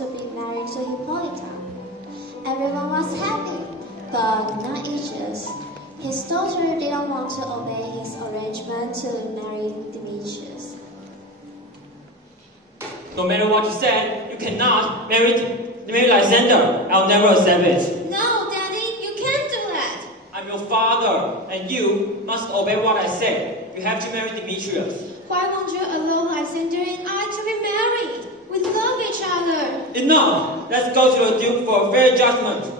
to be married to Hippolyta. Everyone was happy, but not Aegeus. His daughter didn't want to obey his arrangement to marry Demetrius. No matter what you said, you cannot marry Lysander. I'll never accept it. No, Daddy, you can't do that. I'm your father, and you must obey what I say. You have to marry Demetrius. Why won't you allow Lysander and I to be married? We love each other. Enough! Let's go to the Duke for a fair judgment.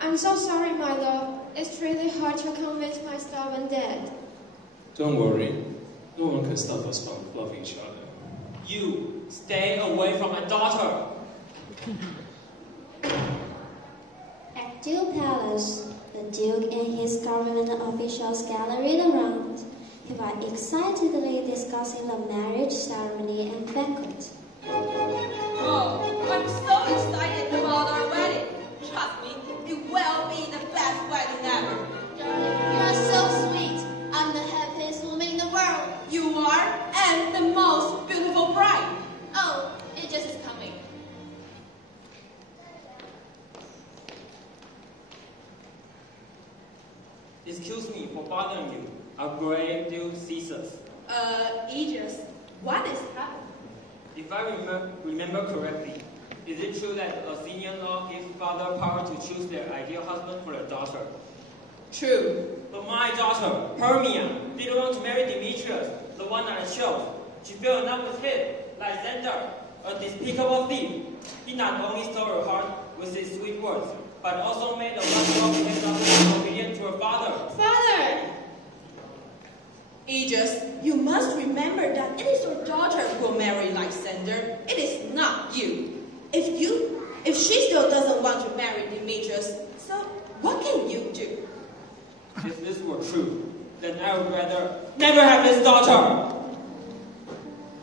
I'm so sorry, my love. It's really hard to convince my stubborn dad. Don't worry. No one can stop us from loving each other. You stay away from my daughter. At Duke Palace, the Duke and his government officials gathered around. He was excitedly discussing the marriage ceremony and banquet. Oh, I'm so excited about our wedding. Trust me, it will be the best wedding ever. Darling, you are so sweet. I'm the happiest woman in the world. You are, and the most beautiful bride. Oh, it just is coming. Excuse me for bothering you. Our great Duke Caesar. Aegis, what is happening? If I remember correctly, is it true that Athenian law gives father power to choose their ideal husband for their daughter? True. But my daughter, Hermia, didn't want to marry Demetrius, the one that I chose. She fell in love with him, Lysander, a despicable thief. He not only stole her heart with his sweet words, but also made a wonderful daughter disobedient to her father. Father! Aegis, you must remember that it is your daughter who will marry Lysander. It is not you. If she still doesn't want to marry Demetrius, so what can you do? If this were true, then I would rather never have this daughter.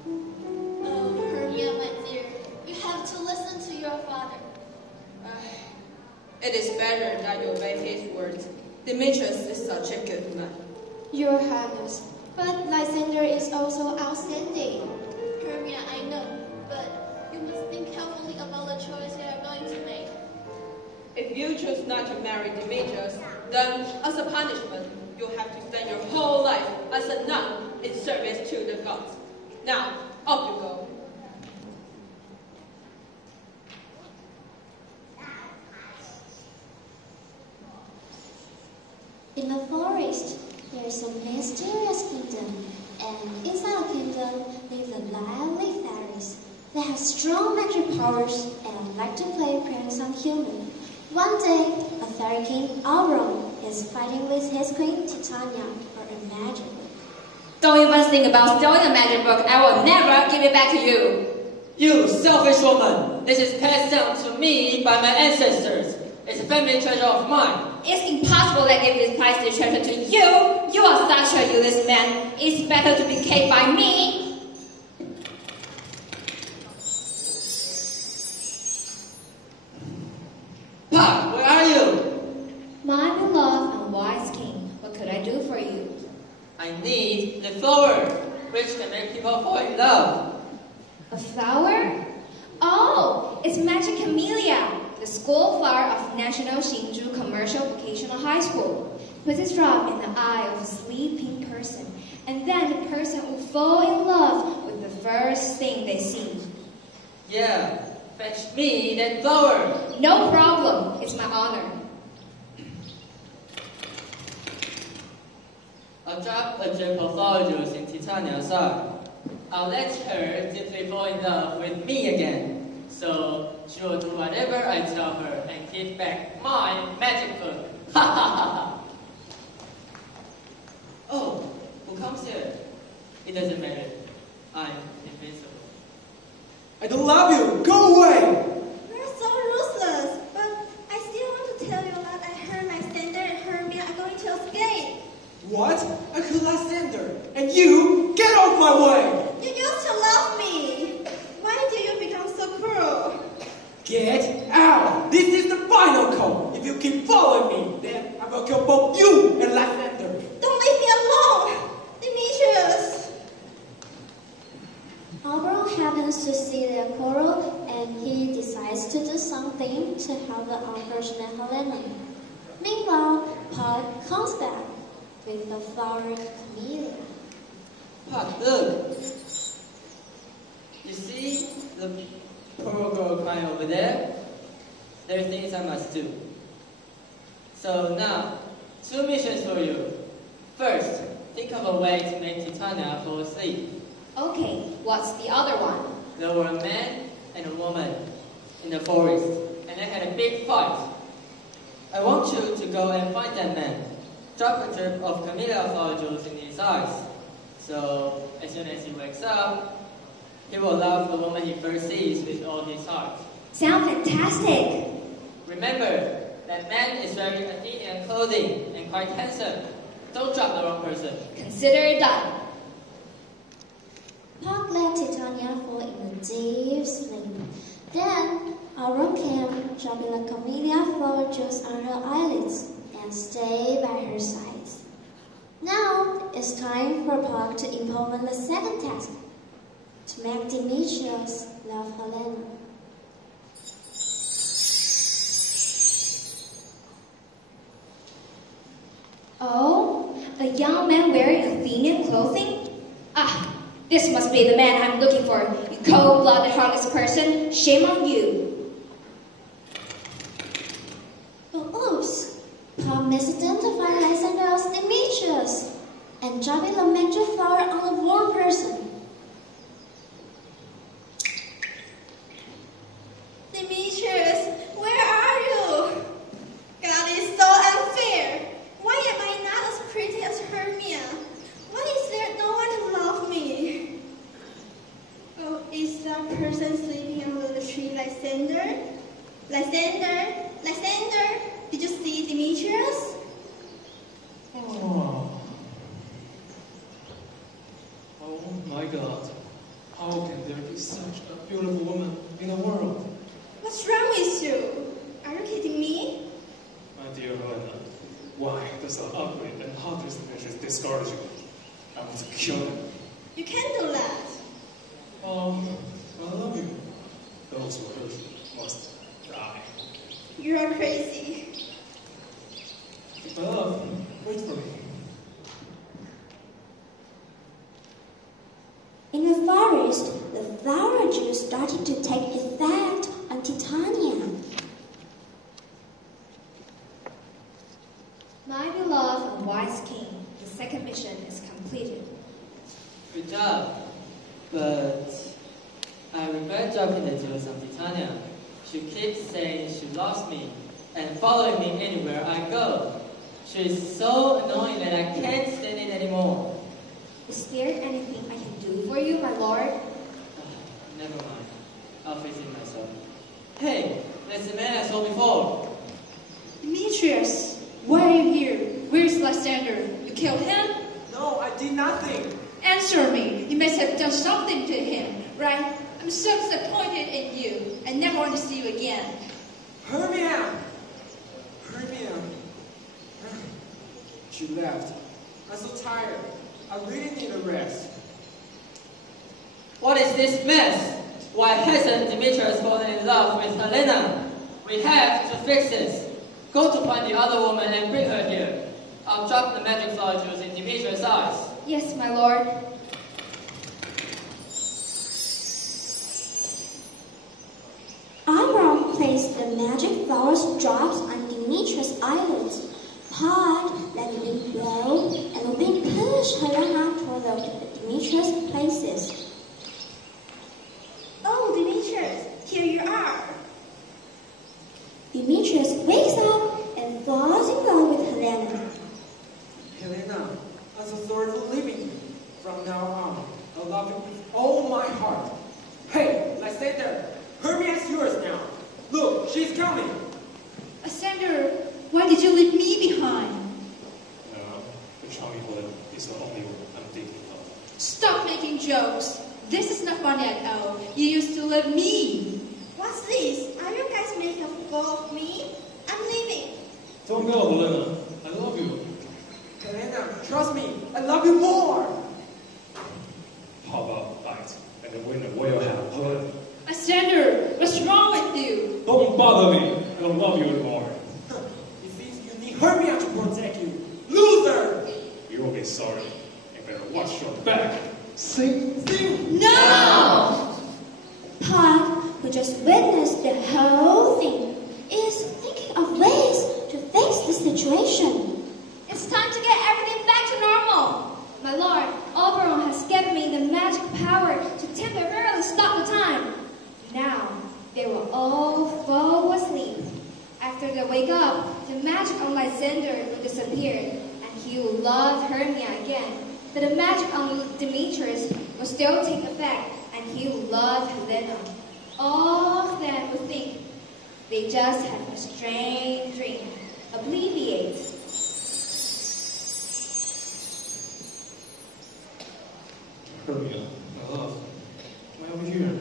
Oh, Hermia, my dear, you have to listen to your father. It is better that you obey his words. Demetrius is such a good man. Your Highness, but Lysander is also outstanding. Hermia, I know, but you must think carefully about the choice you are going to make. If you choose not to marry Demetrius, then as a punishment, you'll have to spend your whole life as a nun in service to the gods. Now, off you go. In the forest, there is a mysterious kingdom, and inside the kingdom live the lively fairies. They have strong magic powers and like to play pranks on humans. One day, a fairy king, Auron, is fighting with his queen, Titania, for a magic book. Don't even think about stealing the magic book. I will never give it back to you. You selfish woman! This is passed down to me by my ancestors. It's a family treasure of mine. It's impossible to give this priceless treasure to you. You are such a useless man. It's better to be kept by me. Pa, where are you? My beloved and wise king, what could I do for you? I need the flower, which can make people fall in love. A flower? Oh, it's Magic Camellia, the school flower of National Hsinchu Commercial Vocational High School. Put this drop in the eye of a sleeping person, and then the person will fall in love with the first thing they see. Yeah, fetch me that flower. No problem. It's my honor. I'll drop a gentle flower juice in Titania's eye. I'll let her deeply fall in love with me again. So she will do whatever I tell her and give back my magic book. Ha ha ha ha. Oh, who comes here? It doesn't matter. I'm invincible. I don't love you! Go away! You're so ruthless, but I still want to tell you that I heard Lysander and Hermia are going to escape. What? I could Lysander, and you get off my way! You used to love me. Why do you become so cruel? Get out! This is the final call. If you keep following me, then I will kill both you and Lysander. Don't leave me alone, Demetrius. Auron happens to see Camelia quarrel, and he decides to do something to help the unfortunate Helena. Meanwhile, Puck comes back with the flower Camelia. Puck, look! You see the poor girl crying over there? There are things I must do. So now, 2 missions for you. First, think of a way to make Titania fall asleep. Okay, what's the other one? There were a man and a woman in the forest, and they had a big fight. I want you to go and find that man. Drop a drip of camellia flower juice in his eyes. So, as soon as he wakes up, he will love the woman he first sees with all his heart. Sound fantastic! Remember, that man is wearing Athenian clothing and quite handsome. Don't drop the wrong person. Consider it done. Puck let Titania fall in a deep sleep. Then, Auron came, dropping the camellia flower juice on her eyelids, and stayed by her side. Now, it's time for Puck to implement the second task, to make Demetrius love Helena. Oh, a young man wearing Athenian clothing? Ah, this must be the man I'm looking for. You cold-blooded, heartless person. Shame on you. Oh, oops! Puck misidentified Lysander as Demetrius, and dropping the magic flower on the wrong person. Demetrius, where are you? God is so unfair. Why am I not as pretty as Hermia? Why is there no one to love me? Oh, is that person sleeping under the tree, Lysander? Lysander? Lysander? Did you see Demetrius? Oh my God. How can there be such a beautiful woman in the world? What's wrong with you? Are you kidding me? My dear Helena, why does the ugly and heartless Demetrius discourage you? I want to kill him. You can't do that. I love you. Those who hurt you must die. You are crazy. My love, wait for me. In the forest, the flower juice started to take effect on Titania. My beloved and wise king, the second mission is completed. Good job. But I regret dropping the juice on Titania. She keeps saying she loves me and following me anywhere I go. She is so annoying that I can't stand it anymore. Is there anything I can do for you, my lord? Never mind. I'll fix it myself. Hey, that's the man I saw before. Demetrius, why are you here? Where's Lysander? You killed him? No, I did nothing. Answer me. You must have done something to him, right? I'm so disappointed in you. I never want to see you again. Hermia! She left. I'm so tired. I really need a rest. What is this mess? Why hasn't Demetrius fallen in love with Helena? We have to fix this. Go to find the other woman and bring her here. I'll drop the magic flower juice in Demetrius' eyes. Yes, my lord. Auron placed the magic flowers drops on Demetrius' eyelids. Puck let the wind blow, and the wind pushed Helena toward the Demetrius' places. Oh, Demetrius, here you are. Demetrius wakes up and falls in love with Helena. Helena, I'm so sorry for leaving you. From now on, I'll love you with all my heart. Hey, Lysander, Hermia's yours now. Look, she's coming. Lysander, why did you leave me behind? No, the charming Helena is the only one I'm thinking of. Stop making jokes. This is not funny at all. You used to love me. What's this? Are you guys making a fool of me? I'm leaving. Don't go, Helena. I love you. Helena, trust me, I love you more. How about a bite? And the winner will have Helena. love you anymore. It seems you need Hermia to protect you. Loser! You will be sorry. You better watch your back. See? No! Pod, who just witnessed the whole thing, is thinking of ways to fix the situation. It's time to get everything back to normal. My lord, Oberon has given me the magic power to temporarily stop the time. Now, they will all fall asleep. After they wake up, the magic on Lysander will disappear, and he will love Hermia again. But the magic on Demetrius will still take effect, and he will love Helena. All of them will think they just have a strange dream. Obliviate. Hermia, my love, why are we here?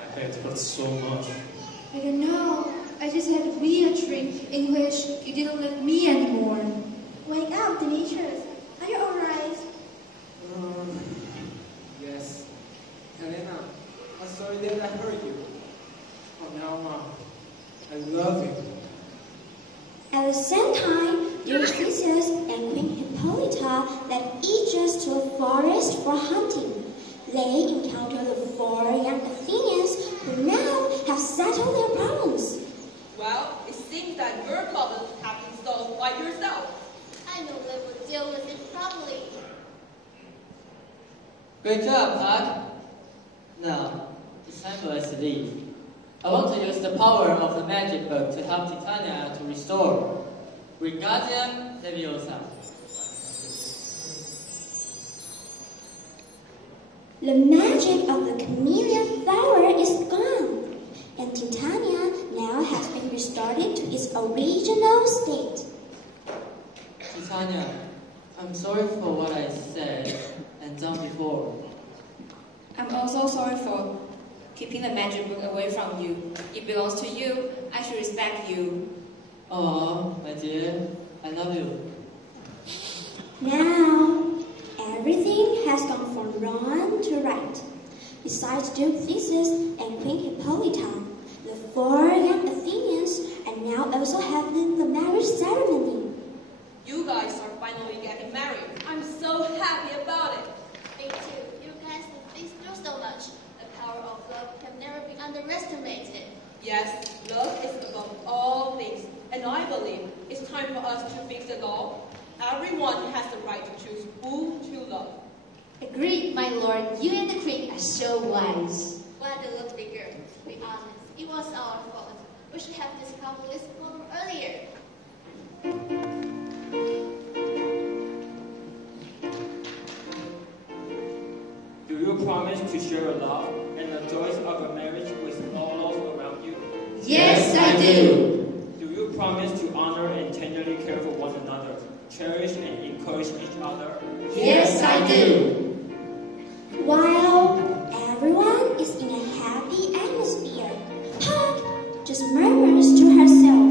I hate her so much. I don't know. I just had a weird dream in which you didn't love me anymore. Wake up, Demetrius. Are you alright? Yes. Helena, I'm sorry that I hurt you. From now on, I love you. At the same time, Ulysses and Queen Hippolyta led Aegis to a forest for hunting. They encountered the 4 young Athenians who now have settled their problems. Well, it seems that your problems have been solved by yourself. I know they will deal with it properly. Great job, Pod. Now, it's time for us to leave. I want to use the power of the magic book to help Titania to restore Wingardium Leviosa. The magic of the chameleon flower is gone, and Titania now has been restored to its original state. Titania, I'm sorry for what I said and done before. I'm also sorry for keeping the magic book away from you. It belongs to you. I should respect you. Oh, my dear, I love you. Now, everything has gone from wrong to right. Besides Duke Theseus and Queen Hippolyta, the 4 young Athenians are now also having the marriage ceremony. You guys are finally getting married. I'm so happy about it. Me too. You guys have been through so much. The power of love can never be underestimated. Yes, love is above all things, and I believe it's time for us to fix the law. Everyone has the right to choose who to love. Agreed, my lord. You and the queen are so wise. Glad to look bigger. To be honest, it was our fault. We should have discovered this problem earlier. Do you promise to share your love and the joys of a marriage with all those around you? Yes, I do. Do you promise to honor and tenderly care for one another, cherish and encourage each other? Yes, I do. While everyone is in a happy atmosphere, Pod just murmurs to herself.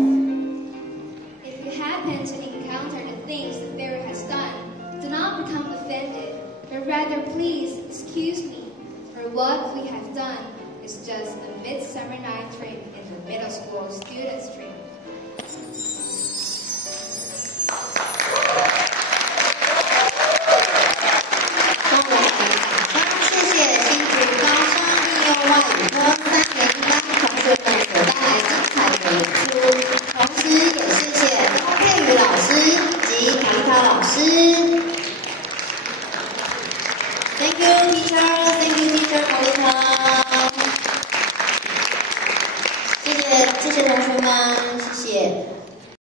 If you happen to encounter the things the fairy has done, do not become offended, but rather please excuse me, for what we have done is just a midsummer night trip in the middle school students' trip. 谢谢同学们，谢谢。